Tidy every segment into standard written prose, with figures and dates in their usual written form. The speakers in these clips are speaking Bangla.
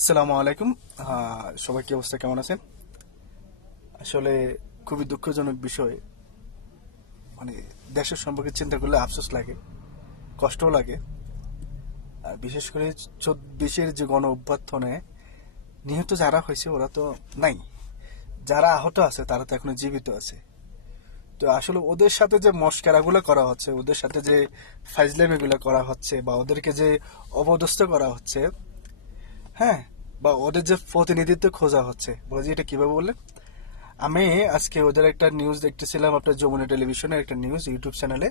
আসসালামু আলাইকুম। সবাই কি অবস্থা, কেমন আছেন? আসলে খুবই দুঃখজনক বিষয়। মানে দেশের সম্পর্কে চিন্তা করলে আফসোস লাগে, কষ্টও লাগে। আর বিশেষ করে 24-এর যে গণ অভ্যুত্থানে নিহত যারা হয়েছে ওরা তো নাই, যারা আহত আছে তারা তো এখনো জীবিত আছে। তো আসলে ওদের সাথে যে মশকেরাগুলো করা হচ্ছে, ওদের সাথে যে ফাইজলামিগুলো করা হচ্ছে, বা ওদেরকে যে অপদস্থ করা হচ্ছে, হ্যাঁ, বা ওদের যে প্রতিনিধিত্ব খোঁজা হচ্ছে, বলছি এটা কিভাবে বললেন? আমি আজকে ওদের একটা নিউজ দেখতেছিলাম, আপনার যমুনা টেলিভিশনের একটা নিউজ ইউটিউব চ্যানেলে।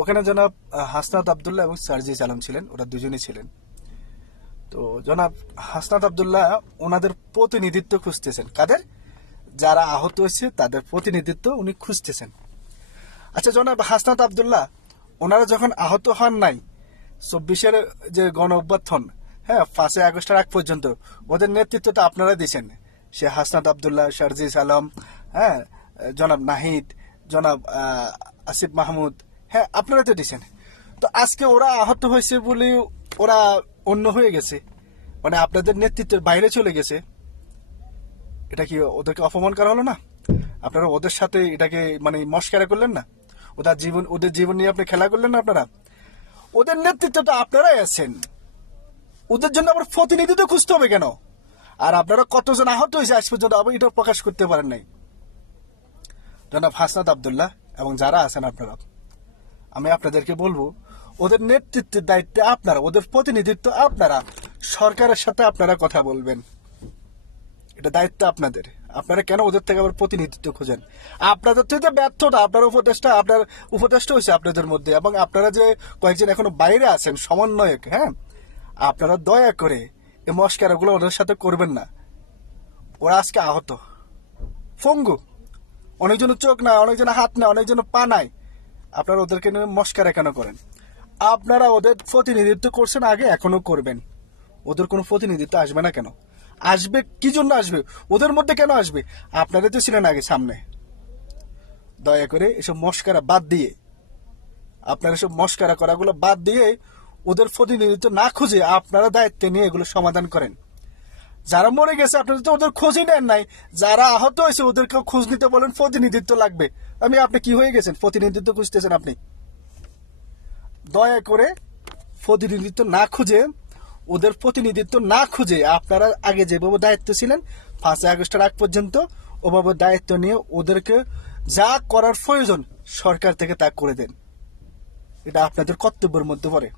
ওখানে জনাব হাসনাত আবদুল্লাহ এবং সার্জিস আলম ছিলেন, ওরা দুজনই ছিলেন। তো জনাব হাসনাত আবদুল্লাহ ওনাদের প্রতিনিধিত্ব খুঁজতেছেন। কাদের? যারা আহত হয়েছে তাদের প্রতিনিধিত্ব উনি খুঁজতেছেন। আচ্ছা, জনাব হাসনাত আবদুল্লাহ ওনারা যখন আহত হন নাই 24-এর যে গণ অভ্যুত্থান, হ্যাঁ, 5ই আগস্টের আগ পর্যন্ত ওদের নেতৃত্বটা আপনারা দিয়েছেন। সে হাসনাত আবদুল্লাহ, শারজিস আলম, হ্যাঁ, জনাব নাহিদ, জনাব আসিফ মাহমুদ, হ্যাঁ, আপনারা তো দিয়েছেন। তো আজকে ওরা আহত হয়েছে বলে ওরা অন্য হয়ে গেছে, মানে আপনাদের নেতৃত্বের বাইরে চলে গেছে। এটা কি ওদেরকে অপমান করা হলো না? আপনারা ওদের সাথে এটাকে মানে মস্কারা করলেন না? ওদের জীবন নিয়ে আপনি খেলা করলেন না আপনারা? ওদের নেতৃত্বটা আপনারাই আছেন, ওদের জন্য আবার প্রতিনিধি তো খুঁজতে হবে কেন? আর আপনারা কতজন আহত হয়েছে আজ পর্যন্ত আবার এটা প্রকাশ করতে পারেন নাই। জনাব হাসনাত আবদুল্লাহ এবং যারা আছেন আপনারা, আমি আপনাদেরকে বলবো, ওদের নেতৃত্বের দায়িত্বে আপনারা, ওদের প্রতিনিধিত্ব আপনারা, সরকারের সাথে আপনারা কথা বলবেন। এটা দায়িত্ব আপনাদের। আপনারা কেন ওদের থেকে আবার প্রতিনিধিত্ব খোঁজেন? আপনাদের তো যে ব্যর্থতা, আপনার উপদেষ্টা হয়েছে আপনাদের মধ্যে, এবং আপনারা যে কয়েকজন এখনো বাইরে আছেন সমন্বয়ক, হ্যাঁ, আপনারা দয়া করে এই মস্কারাগুলো ওদের সাথে করবেন না। ওরা আজকে আহত, পঙ্গু, অনেকজনের চোখ নাই, অনেকজনের হাত নাই, অনেকজনের পা নাই। আপনারা ওদেরকে নিয়ে মস্কারা কেন করেন? আপনারা ওদের প্রতিনিধিত্ব করছেন আগে, এখনো করবেন। ওদের কোনো প্রতিনিধিত্ব আসবে না কেন? আসবে কি জন্য আসবে? ওদের মধ্যে কেন আসবে? আপনারা তো ছিলেন আগে সামনে। দয়া করে এসব মস্কারা বাদ দিয়ে, আপনারা এসব মস্কারা করাগুলো বাদ দিয়ে ওদের প্রতিনিধিত্ব না খুঁজে আপনারা দায়িত্ব নিয়ে এগুলো সমাধান করেন। যারা মরে গেছে আপনারা তো ওদের খোঁজই নেন নাই, যারা আহত হয়েছে ওদেরকেও খোঁজ নিতে বলেন, প্রতিনিধিত্ব লাগবে। আপনি কি হয়ে গেছেন? প্রতিনিধিত্ব খুঁজতেছেন আপনি? দয়া করে প্রতিনিধিত্ব না খুঁজে, ওদের প্রতিনিধিত্ব না খুঁজে আপনারা আগে যেভাবে দায়িত্ব ছিলেন 5ই আগস্টের আগ পর্যন্ত, ওভাবে দায়িত্ব নিয়ে ওদেরকে যা করার প্রয়োজন সরকার থেকে তা করে দেন। এটা আপনাদের কর্তব্যের মধ্যে পড়ে।